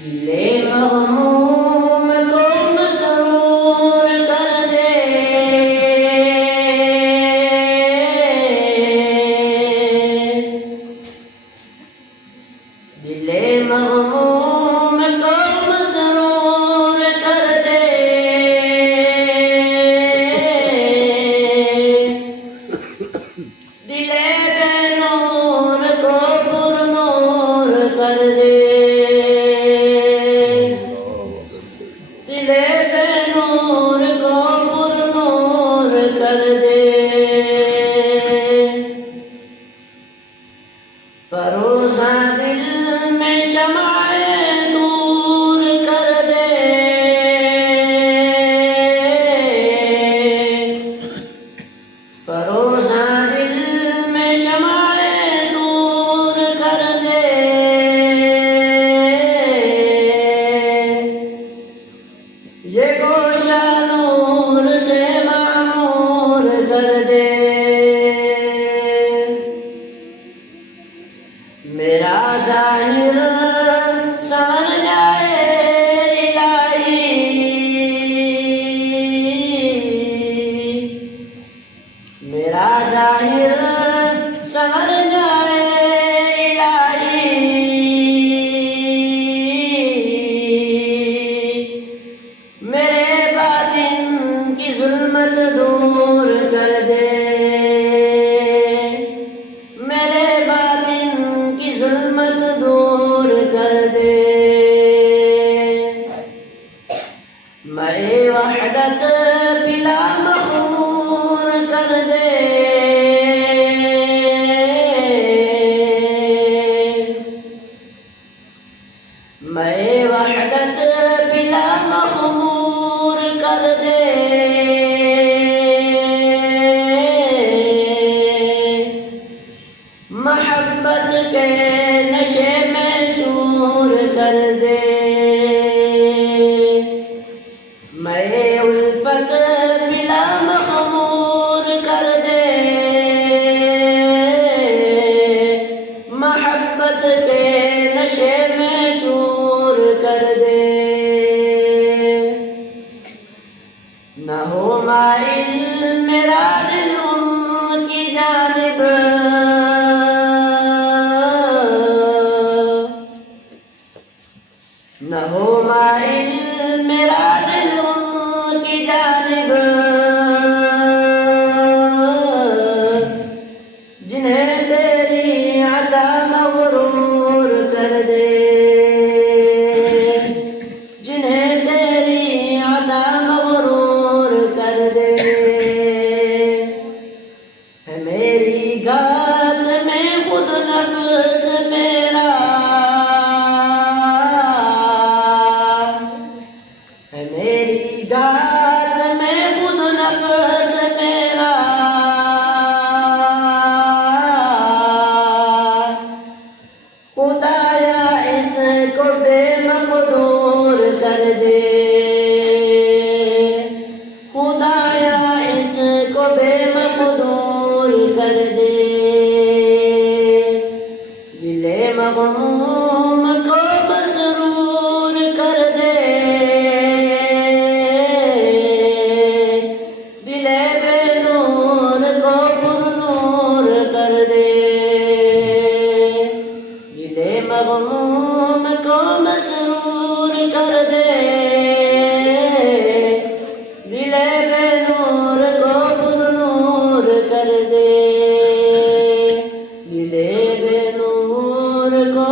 दिले मग़मूम को मसरूर कर दे, दिले मग़मूम को मसरूर कर दे, दिले बेनूर को पुरनूर कर दे, दिले बेनूर को पुरनूर कर दे। फरोज़ा दिल में शमाए नूर कर दे, फरोज़ा दिल में शमाए नूर कर दे, ये गोशा नूर से मामूर कर दे। मेरा ज़ाहिर संवर जाए इलाही, मेरा ज़ाहिर संवर जाए इलाही, मेरे बातिन की ज़ुल्मत दूर कर दे, मेरे बातिन की ज़ुल्मत दूर कर दे। मैं वहदत बिला मख़मूर कर दे, मैं वहदत बिला मख़मूर कर दे, मोहब्बत के नशे में चूर कर दे। मैं उल्फत बिला मख़मूर कर दे, मोहब्बत के नशे में चूर कर दे। न हो माइल मेरा दिल उनकी जानिब, न हो माइल मेरा दिल उनकी जानिब, जिन्हें तेरी अता मग़रूर कर दे, जिन्हें तेरी अता मग़रूर कर दे। है मेरी गात में खुद नफ्स मेरा, है मेरी गात में खुद नफ्स मेरा, खुदाया इसको बेमक़दूर कर दे, खुदाया इसको बेमक़दूर कर दे। दिले मग़मूम को मसरूर कर दे, दिले बेनूर को पुरनूर कर दे, दिले मग़मूम को मसरूर कर दे, दिले बेनूर को पुरनूर कर दे, दिले बेनूर को